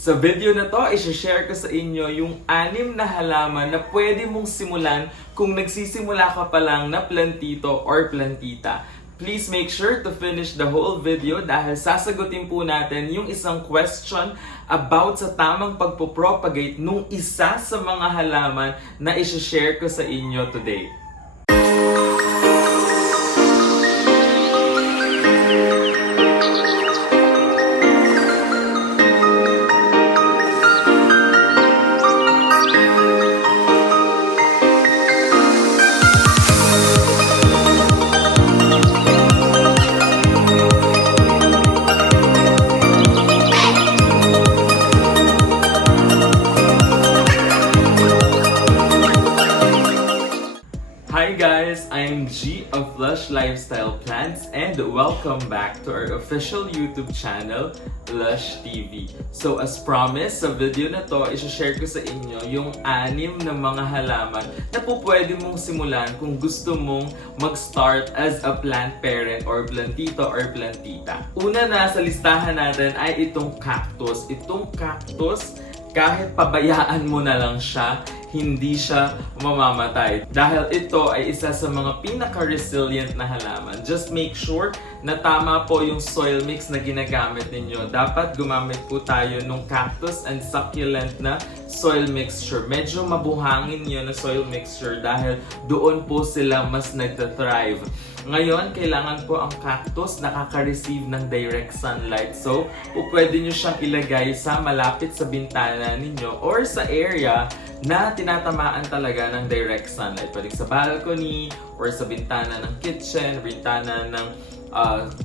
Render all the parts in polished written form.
Sa video na to, i-share ko sa inyo yung 6 na halaman na pwede mong simulan kung nagsisimula ka pa lang na plantito or plantita. Please make sure to finish the whole video dahil sasagutin po natin yung isang question about sa tamang pagpopropagate nung isa sa mga halaman na i-share ko sa inyo today. Hi guys, I'm G of lushlifestyleplants and welcome back to our official YouTube channel, Lush TV. So as promised, sa video na to, i-share ko sa inyo yung 6 na mga halaman na po pwede mong simulan kung gusto mong mag-start as a plant parent or plantito or plantita. Una na sa listahan natin ay itong cactus. Itong cactus, kahit pabayaan mo na lang siya, hindi siya mamamatay. Dahil ito ay isa sa mga pinaka-resilient na halaman. Just make sure na tama po yung soil mix na ginagamit ninyo. Dapat gumamit po tayo ng cactus and succulent na soil mixture. Medyo mabuhangin yun na soil mixture dahil doon po sila mas nagtathrive. Ngayon, kailangan po ang cactus nakaka-receive ng direct sunlight. So, pwede nyo siyang ilagay sa malapit sa bintana ninyo or sa area na tinatamaan talaga ng direct sunlight. Pwede sa balcony or sa bintana ng kitchen, bintana ng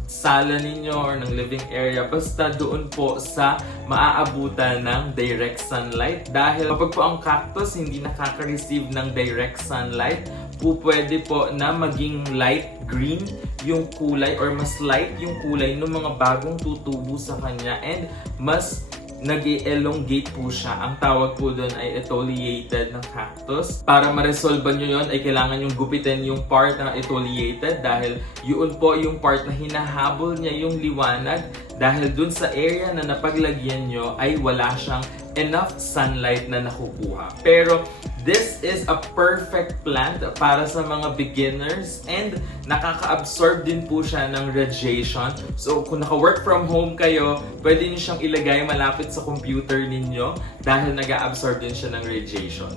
sala ninyo or ng living area. Basta doon po sa maaabutan ng direct sunlight. Dahil kapag po ang cactus hindi nakaka-receive ng direct sunlight, pwede po na maging light green yung kulay or mas light yung kulay ng mga bagong tutubo sa kanya and mas nag-elongate po siya. Ang tawag po doon ay etholiated ng cactus. Para ma-resolve nyo yun ay kailangan yung gupitin yung part na etholiated dahil yun po yung part na hinahabol niya yung liwanag dahil dun sa area na napaglagyan nyo ay wala siyang enough sunlight na nakukuha. Pero this is a perfect plant para sa mga beginners and nakaka-absorb din po siya ng radiation. So kung naka-work from home kayo, pwede niyo siyang ilagay malapit sa computer ninyo dahil nag-a-absorb din siya ng radiation.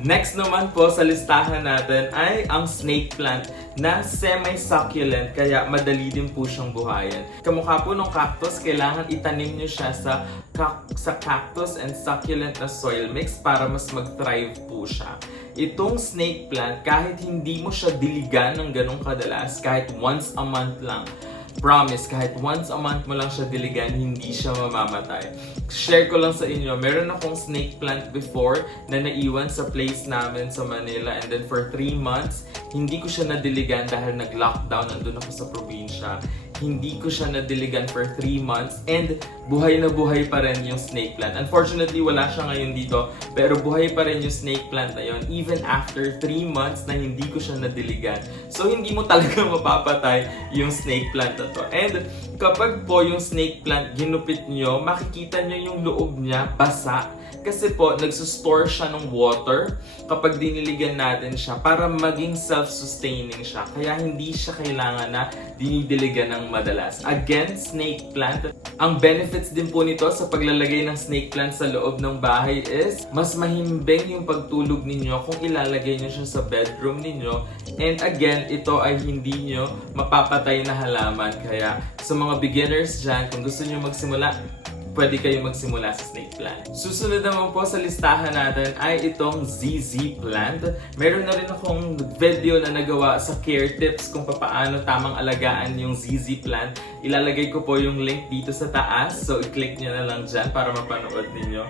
Next naman po sa listahan natin ay ang snake plant na semi-succulent kaya madali din po siyang buhayin. Kamukha po ng cactus, kailangan itanim nyo siya sa cactus and succulent na soil mix para mas mag-thrive po siya. Itong snake plant, kahit hindi mo siya diligan ng ganong kadalas, kahit once a month lang, promise, kahit once a month mo lang siya diligan, hindi siya mamamatay. Share ko lang sa inyo, meron akong snake plant before na naiwan sa place namin sa Manila and then for 3 months, hindi ko siya nadiligan dahil nag-lockdown, nandun ako sa probinsya. Hindi ko siya nadiligan for 3 months and buhay na buhay pa rin yung snake plant. Unfortunately, wala siya ngayon dito pero buhay pa rin yung snake plant na yun even after 3 months na hindi ko siya nadiligan. So, hindi mo talaga mapapatay yung snake plant na to. And kapag po yung snake plant ginupit nyo, makikita nyo yung loob niya basa. Kasi po, nagsusstore siya ng water kapag diniligan natin siya para maging self-sustaining siya. Kaya hindi siya kailangan na dinidiligan ng madalas. Again, snake plant. Ang benefits din po nito sa paglalagay ng snake plant sa loob ng bahay is mas mahimbing yung pagtulog ninyo kung ilalagay nyo siya sa bedroom ninyo. And again, ito ay hindi nyo mapapatay na halaman. Kaya sa mga beginners dyan, kung gusto nyo magsimula, pwede kayo magsimula sa snake plant. Susunod naman po sa listahan natin ay itong ZZ plant. Meron na rin akong video na nagawa sa care tips kung paano tamang alagaan yung ZZ plant. Ilalagay ko po yung link dito sa taas. So, i-click nyo na lang dyan para mapanood ninyo.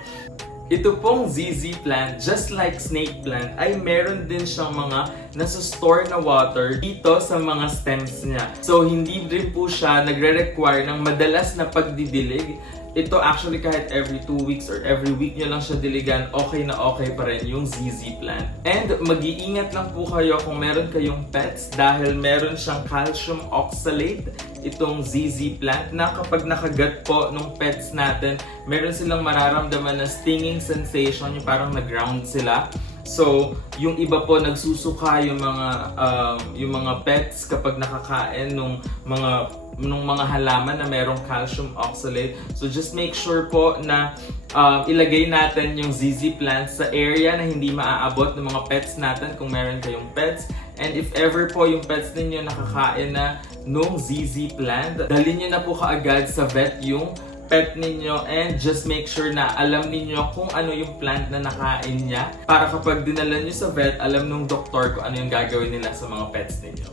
Ito pong ZZ plant, just like snake plant, ay meron din siyang mga nasa-store na water dito sa mga stems niya. So, hindi rin po siya nagre-require ng madalas na pagdidilig. Ito actually kahit every 2 weeks or every week nyo lang siya diligan, okay na okay pa rin yung ZZ plant. And mag-iingat lang po kayo kung meron kayong pets dahil meron siyang calcium oxalate itong ZZ plant na kapag nakagat po ng pets natin, meron silang mararamdaman na stinging sensation, yung parang nag-ground sila. So, yung iba po nagsusuka yung mga pets kapag nakakain nung mga halaman na merong calcium oxalate. So, just make sure po na ilagay natin yung ZZ plants sa area na hindi maaabot ng mga pets natin kung meron kayong pets. And if ever po yung pets ninyo nakakain na nung ZZ plant, dalhin nyo na po kaagad sa vet yung pet ninyo and just make sure na alam ninyo kung ano yung plant na nakain niya para kapag dinala nyo sa vet, alam nung doktor kung ano yung gagawin nila sa mga pets ninyo.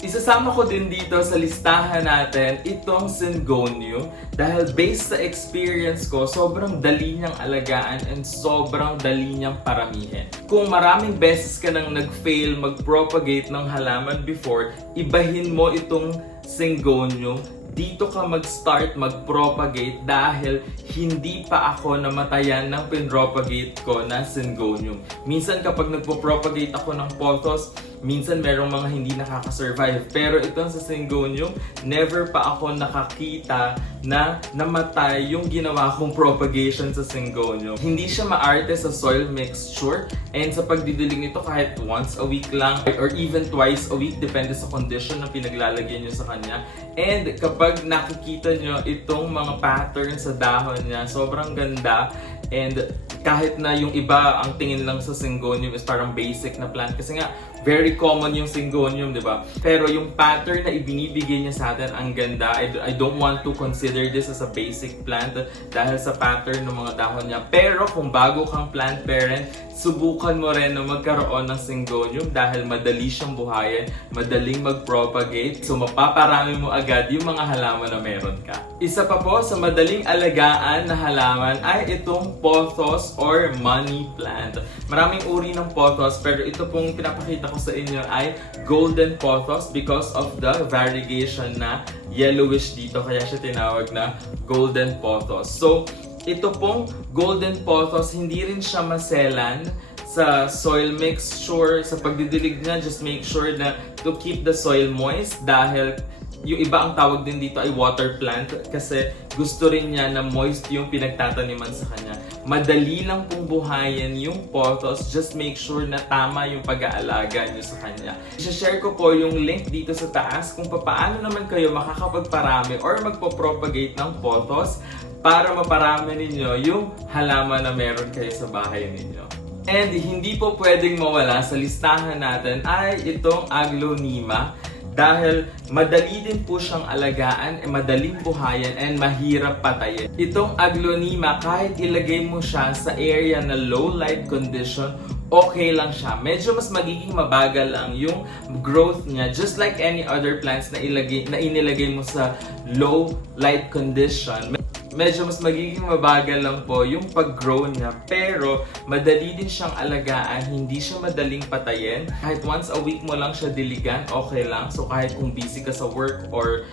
Isasama ko din dito sa listahan natin itong Syngonium dahil based sa experience ko, sobrang dali niyang alagaan and sobrang dali niyang paramihin. Kung maraming beses ka nang nag-fail mag-propagate ng halaman before, ibahin mo itong Syngonium. Dito ka mag-start mag-propagate dahil hindi pa ako namatayan ng pinropagate ko na Syngonium. Minsan kapag nagpo-propagate ako ng pothos, minsan merong mga hindi nakaka-survive. Pero itong sa Syngonium, never pa ako nakakita na namatay yung ginawa kong propagation sa Syngonium. Hindi siya maarte sa soil mixture and sa pagdidilig nito kahit once a week lang or even twice a week, depende sa condition na pinaglalagyan nyo sa kanya. And kapag nakikita nyo itong mga patterns sa dahon niya, sobrang ganda. And kahit na yung iba, ang tingin lang sa Syngonium is parang basic na plant. Kasi nga, very common yung Syngonium, di ba? Pero yung pattern na ibinibigay niya sa atin, ang ganda. I don't want to consider this as a basic plant dahil sa pattern ng mga dahon niya. Pero kung bago kang plant parent, subukan mo rin na magkaroon ng Syngonium dahil madali siyang buhayin, madaling mag-propagate. So mapaparami mo agad yung mga halaman na meron ka. Isa pa po sa madaling alagaan na halaman ay itong pothos or money plant. Maraming uri ng pothos pero ito pong pinapakita ko sa inyo ay golden pothos because of the variegation na yellowish dito, kaya siya tinawag na golden pothos. So ito pong golden pothos, hindi rin siya maselan sa soil mixture. Sa pagdidilig niya, just make sure na to keep the soil moist dahil yung iba ang tawag din dito ay water plant kasi gusto rin niya na moist yung pinagtataniman sa kanya. Madali lang pong buhayin yung pothos, just make sure na tama yung pag-aalaga nyo sa kanya. I-share ko po yung link dito sa taas kung paano naman kayo makakapagparami or magpo-propagate ng pothos para maparami ninyo yung halaman na meron kayo sa bahay ninyo. And hindi po pwedeng mawala sa listahan natin ay itong Aglonema dahil madali din po siyang alagaan, madaling buhayan, and mahirap patayin. Itong Aglonema, kahit ilagay mo siya sa area na low light condition, okay lang siya. Medyo mas magiging mabagal lang yung growth niya, just like any other plants na inilagay mo sa low light condition. Medyo mas magiging mabagal lang po yung pag-grow niya, pero madali din siyang alagaan, hindi siya madaling patayin. Kahit once a week mo lang siya diligan, okay lang. So kahit kung busy ka sa work or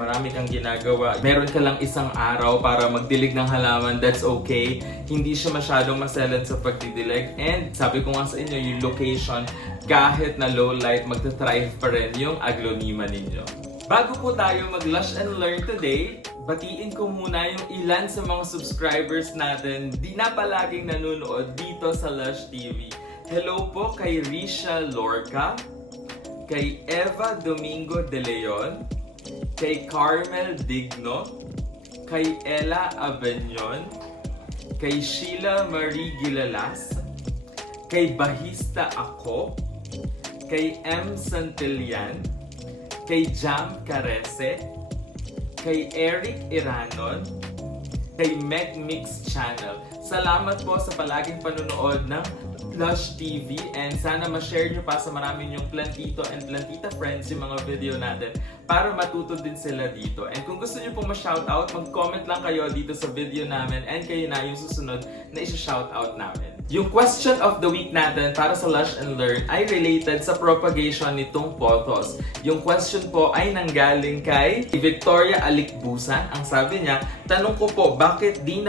marami kang ginagawa, meron ka lang isang araw para magdilig ng halaman, that's okay. Hindi siya masyadong maselan sa pagdidilig. And sabi ko nga sa inyo, yung location, kahit na low light, magta-thrive pa rin yung Aglonema ninyo. Bago po tayo mag-lush and learn today, batiin ko muna yung ilan sa mga subscribers natin di na palaging nanonood dito sa Lush TV. Hello po kay Risha Lorca, kay Eva Domingo de Leon, kay Carmel Digno, kay Ella Avenyon, kay Sheila Marie Gilalas, kay Bahista Ako, kay M. Santillan, kay Jam Carese, kay Eric Iranon, kay Meg Mix Channel. Salamat po sa palaging panonood ng Lush TV and sana ma-share nyo pa sa marami nyong plantito and plantita friends yung mga video natin para matuto din sila dito. And kung gusto nyo pong ma-shoutout, mag-comment lang kayo dito sa video namin and kayo na yung susunod na isa-shoutout namin. Yung question of the week natin para sa Lush and Learn ay related sa propagation nitong pothos. Yung question po ay nanggaling kay Victoria Alikbusan. Ang sabi niya, tanong ko po, bakit di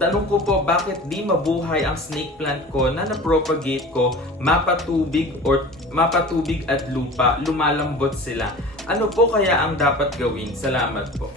tanong ko po, bakit di mabuhay ang snake plant ko na na-propagate ko, mapatubig at lupa, lumalambot sila? Ano po kaya ang dapat gawin? Salamat po.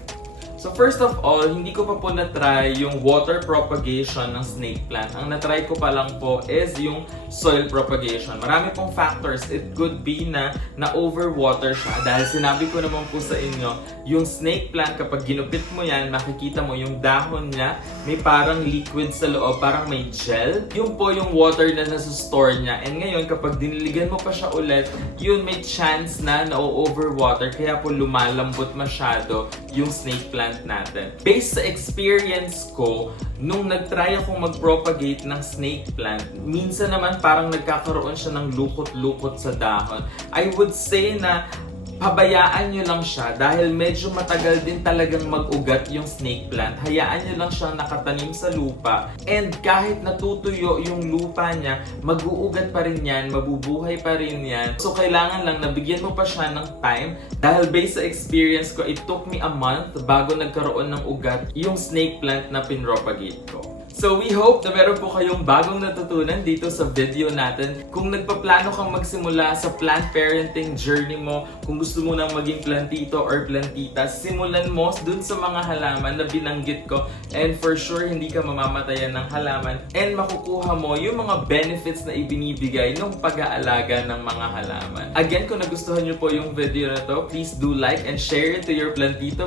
So first of all, hindi ko pa po na-try yung water propagation ng snake plant. Ang na-try ko pa lang po is yung soil propagation. Marami pong factors. It could be na overwater siya. Dahil sinabi ko naman po sa inyo, yung snake plant, kapag ginupit mo yan, makikita mo yung dahon niya, may parang liquid sa loob, parang may gel. Yun po yung water na nasa-store niya. And ngayon, kapag diniligan mo pa siya ulit, yun may chance na na-overwater. Kaya po lumalambot masyado yung snake plant natin. Based sa experience ko, nung nag-try akong mag-propagate ng snake plant, minsan naman parang nagkakaroon siya ng lukot-lukot sa dahon. I would say na pabayaan nyo lang siya dahil medyo matagal din talagang mag-ugat yung snake plant. Hayaan nyo lang siyang nakatanim sa lupa. And kahit natutuyo yung lupa niya, mag-uugat pa rin yan, mabubuhay pa rin yan. So kailangan lang nabigyan mo pa siya ng time dahil based sa experience ko, it took me a month bago nagkaroon ng ugat yung snake plant na pinropagate ko. So we hope na meron po kayong bagong natutunan dito sa video natin. Kung nagpaplano kang magsimula sa plant parenting journey mo, kung gusto mo nang maging plantito or plantita, simulan mo dun sa mga halaman na binanggit ko, and for sure hindi ka mamamatayan ng halaman and makukuha mo yung mga benefits na ibinibigay ng pag-aalaga ng mga halaman. Again, kung nagustuhan nyo po yung video na to, please do like and share it to your plantita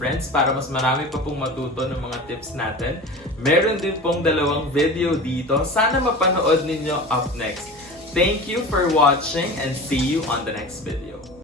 friends para mas marami pa pong matuto ng mga tips natin. Meron din pong dalawang video dito. Sana mapanood ninyo up next. Thank you for watching and see you on the next video.